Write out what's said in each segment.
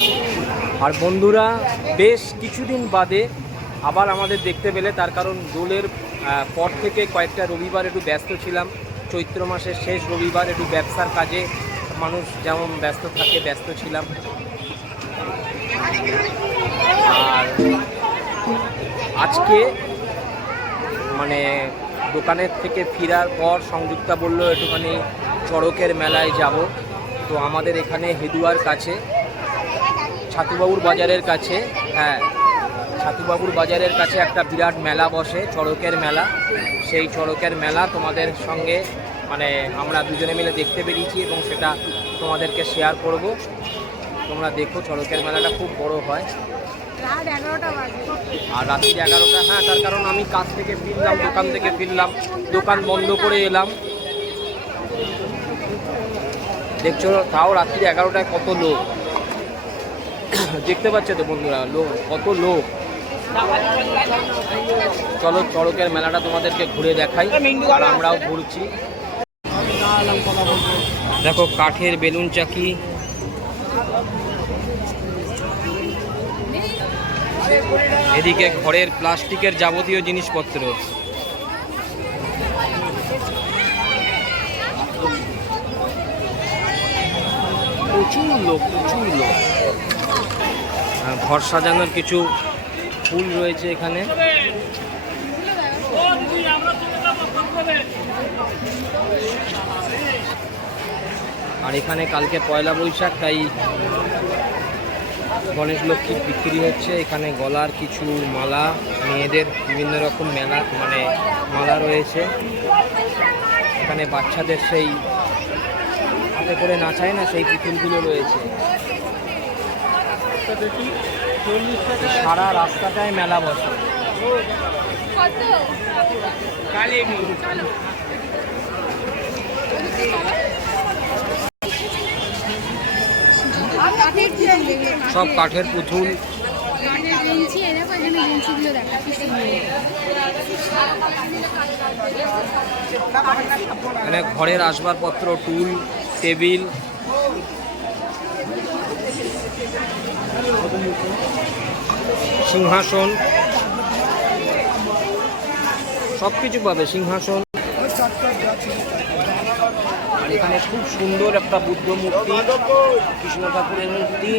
আর বন্ধুরা বেশ কিছুদিন বাদে আবার আমাদের দেখতে পেলে, তার কারণ দোলের পর থেকে কয়েকটা রবিবার একটু ব্যস্ত ছিলাম। চৈত্র মাসের শেষ রবিবার একটু ব্যবসার কাজে মানুষ যেমন ব্যস্ত থাকে ব্যস্ত ছিলাম। আর আজকে মানে দোকানের থেকে ফেরার পর সংযুক্তা বলল একটুখানি চড়কের মেলায় যাব। তো আমাদের এখানে হেদুয়ার কাছে ছাতুবাবুর বাজারের কাছে, হ্যাঁ ছাতুবাবুর বাজারের কাছে একটা বিরাট মেলা বসে, চড়কের মেলা। সেই চড়কের মেলা তোমাদের সঙ্গে মানে আমরা দুজনে মিলে দেখতে বেরিয়েছি এবং সেটা তোমাদেরকে শেয়ার করব। তোমরা দেখো, চড়কের মেলাটা খুব বড় হয়। আর রাত্রি 11টা, হ্যাঁ তার কারণ আমি কাজ থেকে ফিরলাম, দোকান থেকে ফিরলাম, দোকান বন্ধ করে এলাম। দেখছো তাও রাত্রি 11টায় কত লোক, দেখতে পাচ্ছ তো বন্ধুরা লোক, কত লোক। চলো চড়কের মেলাটা তোমাদেরকে ঘুরে দেখাই, আর আমরাও ঘুরছি। দেখো কাঠের বেলুন চাকি, এদিকে ঘরের প্লাস্টিকের যাবতীয় জিনিসপত্র। প্রচুর লোক, প্রচুর লোক। ঘর সাজানোর কিছু ফুল রয়েছে এখানে। আর এখানে কালকে পয়লা বৈশাখ, তাই গণেশ লক্ষ্মীর বিক্রি হচ্ছে। এখানে গলার কিছু মালা, মেয়েদের বিভিন্ন রকম মেলা মানে মালা রয়েছে। এখানে বাচ্চাদের সেই হাতে করে নাচায় না, সেই পুতুলগুলো রয়েছে। সারা রাস্তাটায় মেলা বসে। সব কাঠের পুতুল, মানে ঘরের আসবাবপত্র, টুল, টেবিল, সিংহাসন, সব কিছু পাবে, সিংহাসন। আর এখানে খুব সুন্দর একটা বুদ্ধ মূর্তি, কৃষ্ণ ঠাকুরের মূর্তি।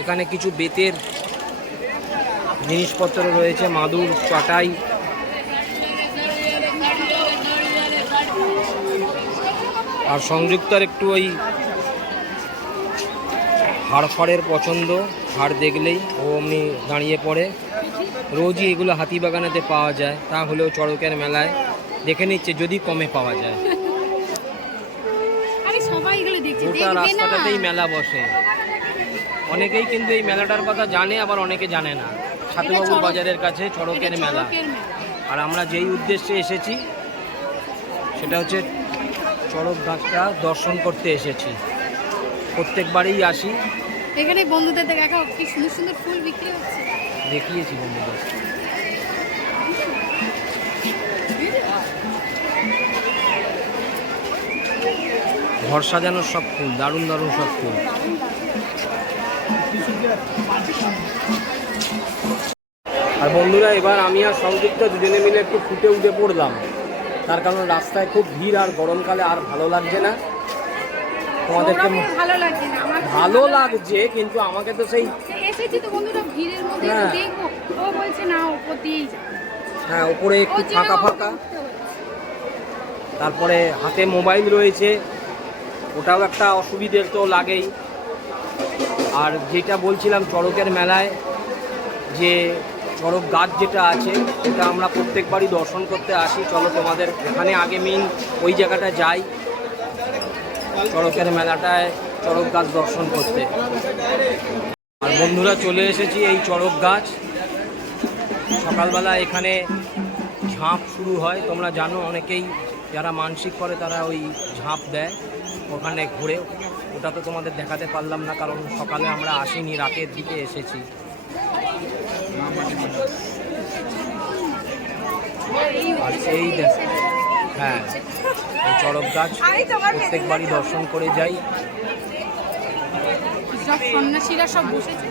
এখানে কিছু বেতের জিনিসপত্র রয়েছে, মাদুর, চাটাই। আর সংযুক্তার একটু ওই হাড় ফাড়ের পছন্দ, হাড় দেখলেই ও অমনি দাঁড়িয়ে পড়ে। রোজই এগুলো হাতিবাগানেতে পাওয়া যায়, তা হলেও চড়কের মেলায় দেখে নিচ্ছে যদি কমে পাওয়া যায়। গোটা রাস্তাটাতেই মেলা বসে। অনেকেই কিন্তু এই মেলাটার কথা জানে, আবার অনেকে জানে না। ছাতুবাবুর বাজারের কাছে চড়কের মেলা। আর আমরা যেই উদ্দেশ্যে এসেছি সেটা হচ্ছে চড়ক গাছটা দর্শন করতে এসেছি। প্রত্যেকবারই আসি এখানে। বন্ধুদের দেখা কি সুন্দর সুন্দর ফুল বিক্রি হচ্ছে, দেখিয়েছি বন্ধুদের। ঘর সাজানোর সব ফুল, দারুণ দারুণ সব ফুল। আর বন্ধুরা এবার আমি আর সংযুক্ত দুজনে মিলে একটু ফুটে উঠে পড়লাম, তার কারণ রাস্তায় খুব ভিড়, আর গরমকালে আর ভালো লাগছে না। তোমাদেরকে ভালো লাগছে, কিন্তু আমাকে তো সেই এসেছি তো বন্ধুরা ভিড়ের মধ্যে দেখবো, ও বলছে না উপর দিয়েই যাও। হ্যাঁ উপরে একটু ফাঁকা ফাঁকা, তারপরে হাতে মোবাইল রয়েছে, ওটাও একটা অসুবিধের তো লাগেই। আর যেটা বলছিলাম চড়কের মেলায় যে চড়ক গাছ যেটা আছে, সেটা আমরা প্রত্যেকবারই দর্শন করতে আসি। চলো তোমাদের এখানে আগে মেন ওই জায়গাটা যাই, চড়কের মেলাটায় চড়ক গাছ দর্শন করতে। আর বন্ধুরা চলে এসেছি এই চড়ক গাছ। সকালবেলা এখানে ঝাঁপ শুরু হয়, তোমরা জানো অনেকেই যারা মানসিক করে তারা ওই ঝাঁপ দেয় ওখানে ঘুরে। ওটা তো তোমাদের দেখাতে পারলাম না, কারণ সকালে আমরা আসিনি, রাতের দিকে এসেছি। আর এই হ্যাঁ, এই চড়ক গাছ প্রত্যেকবারই দর্শন করে যাই। সব সন্ন্যাসীরা সব বসেছে।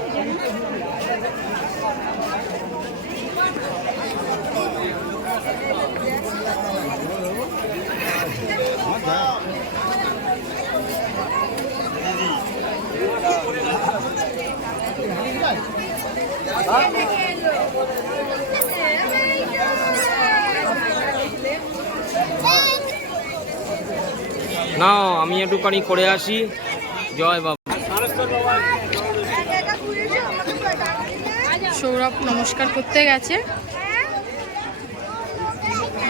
না আমি একটুখানি করে আসি। জয় বাবা। সৌরভ নমস্কার করতে গেছে।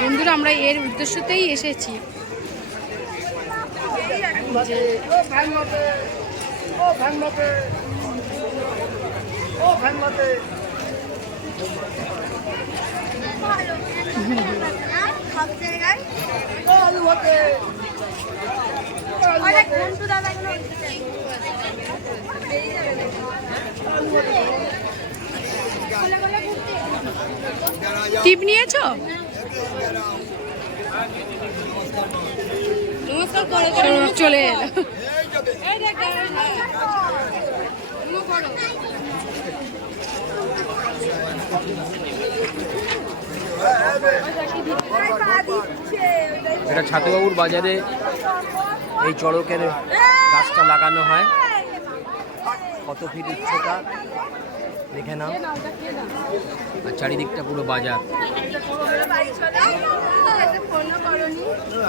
বন্ধুরা আমরা এর উদ্দেশ্যতেই এসেছি যে টিপ নিয়েছো? চলে এলো। এটা ছাতুবাবুর বাজারে এই চড়কের গাছটা লাগানো হয়। কত ফিট উচ্চতা দেখে নাও, আর চারিদিকটা পুরো বাজার।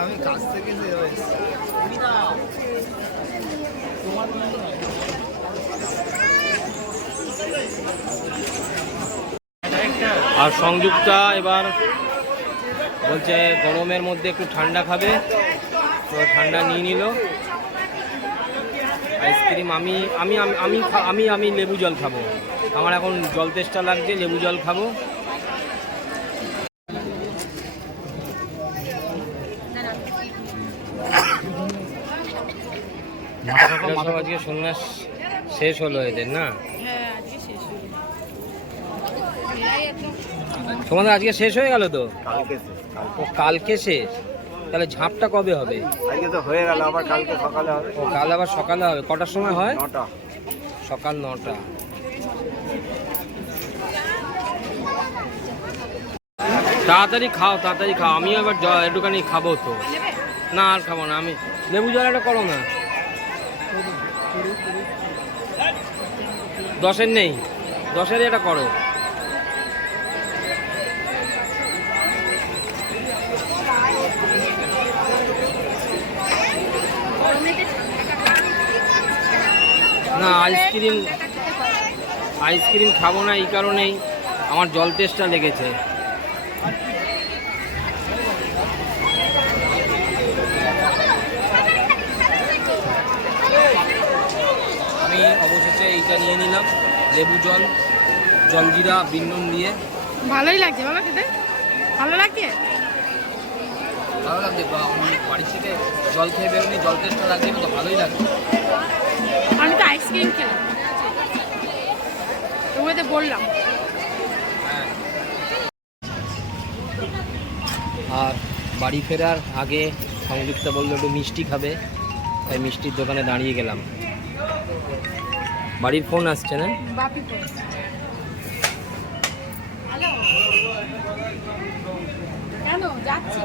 আমি কাছ থেকে আর সংযুক্তা এবার বলছে গরমের মধ্যে একটু ঠান্ডা খাবে, তো ঠান্ডা নিয়ে নিল। আইসক্রিম আমি আমি আমি আমি আমি লেবু জল খাবো, আমার এখন জল তেষ্টা লাগছে, লেবু জল খাবো। আজকে সন্ন্যাস শেষ হলো এদের, না তোমাদের আজকে শেষ হয়ে গেল তো? কালকে শেষ, তাহলে ঝাঁপটা কবে হবে? আজকে তো হয়ে গেল, আবার কালকে সকালে হবে। ও কাল আবার সকালে হবে। কটার সময় হয়? 9টা। সকাল 9টা। তাড়াতাড়ি খাও, তাড়াতাড়ি খাও। আমিও এবার একটুখানি খাবো তো। না আর খাবো না, আমি লেবু জল একটা করো না। 10-এর নেই, 10-এর এটা করো। না আইসক্রিম খাবো না, এই কারণেই আমার জল তেষ্টা লেগেছে। আমি অবশেষে এইটা নিয়ে নিলাম, লেবু জল, জলজিরা বিন্নুন দিয়ে। ভালোই লাগছে, ভালো খেতে ভালো লাগছে। ভালো লাগছে, বাড়ি থেকে জল খেয়ে বেরোনি, জল তেষ্টা লাগছে তো ভালোই লাগছে। আমি তো আইসক্রিম খেলাম, তোমাদের বললাম। হ্যাঁ, আর বাড়ি ফেরার আগে সংযুক্তা বললো একটু মিষ্টি খাবে, তাই মিষ্টির দোকানে দাঁড়িয়ে গেলাম। বাড়ির ফোন আসছে না? বাপি ফোন। হ্যালো, কেন যাচ্ছি?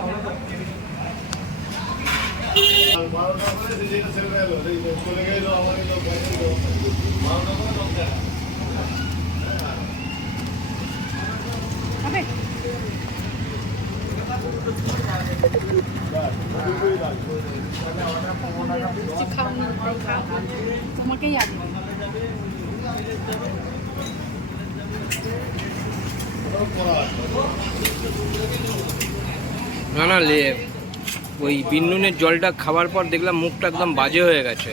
তোমাকেই আগে না না ওই বিন্নুনের জলটা খাওয়ার পর দেখলাম মুখটা একদম বাজে হয়ে গেছে।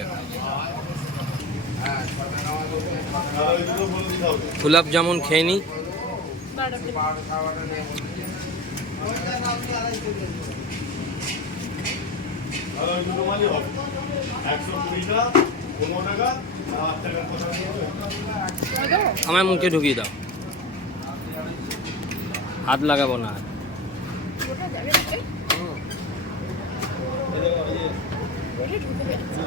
গোলাপ জামুন খেয়ে নি। আমার মুখে ঢুকিয়ে দাও। হাত লাগাবো না। ওটা যাবে ওকে? ওটা ঢুকে যাচ্ছে।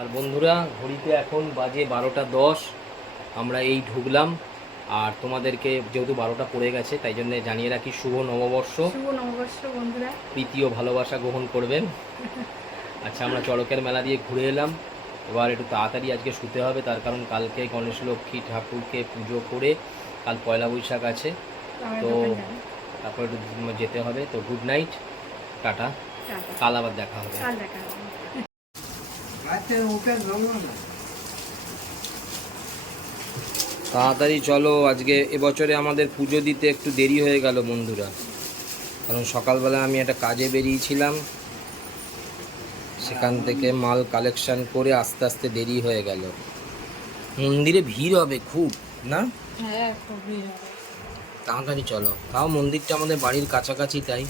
আর বন্ধুরা ঘড়িতে এখন বাজে 12:10, আমরা এই ঢুকলাম। আর তোমাদেরকে যেহেতু 12টা পড়ে গেছে তাই জন্য জানিয়ে রাখি শুভ নববর্ষ, শুভ নববর্ষ বন্ধুরা। প্রীতি ও ভালোবাসা গ্রহণ করবেন। আচ্ছা, আমরা চড়কের মেলা দিয়ে ঘুরে এলাম। এবার একটু তাড়াতাড়ি আজকে শুতে হবে, তার কারণ কালকে গণেশ লক্ষ্মী ঠাকুরকে পুজো করে কাল পয়লা বৈশাখ আছে, আমার তো দোকান যাবে। তারপর একটু যেতে হবে। তো গুড নাইট, টাটা, টাটা। কাল আবার দেখা হবে। কাল দেখা হবে। তাড়াতাড়ি চলো, আজকে এবছরে আমাদের পুজো দিতে একটু দেরি হয়ে গেল বন্ধুরা, কারণ সকালবেলা আমি একটা কাজে বেরিয়েছিলাম, সেখান থেকে মাল কালেকশন করে আস্তে আস্তে দেরি হয়ে গেল। মন্দিরে ভিড় হবে খুব, না? হ্যাঁ, খুবই হবে। তাড়াতাড়ি চলো, তাও মন্দিরটা আমাদের বাড়ির কাছাকাছি তাই।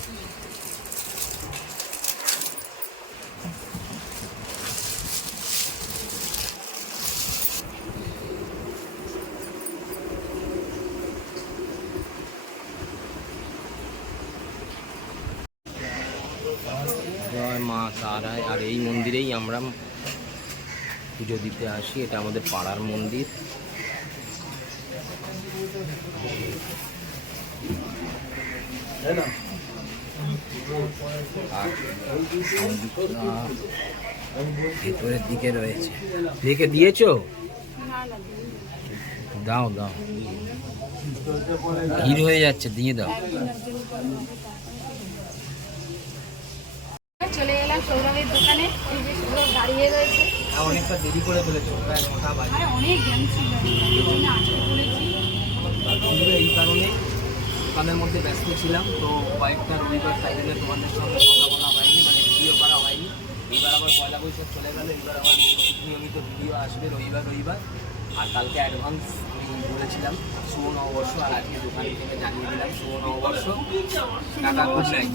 জয় মা তারায়। আর এই মন্দিরেই আমরা পুজো দিতে আসি, এটা আমাদের পাড়ার মন্দির। আর ভেতরের দিকে রয়েছে, দেখে দিয়েছো? না না, দাও দাও, ভিড় হয়ে যাচ্ছে, দিয়ে দাও। চলে এলাম সৌরভের দোকানে। এই যে সৌরভ দাঁড়িয়ে রয়েছে। অনেকটা দেরি করে ফেলেছো, প্রায় 9টা বাজে। আর অনেক জ্ঞান ছিল, এই জন্য আজকে করেছি। বন্ধুরা এই কারণে দোকানের মধ্যে ব্যস্ত ছিলাম, তো কয়েকটা রবিবার তাই জন্য তোমাদের সঙ্গে কথা বলা হয়নি, মানে ভিডিও করা হয়নি। এবার আবার পয়লা বৈশাখ চলে গেল, এবার আবার নিয়মিত ভিডিও আসবে রবিবার। আর কালকে অ্যাডভান্স আমি বলেছিলাম শুভ নববর্ষ, আর আজকে দোকান থেকে জানিয়ে দিলাম শুভ নববর্ষ। Tata, good night.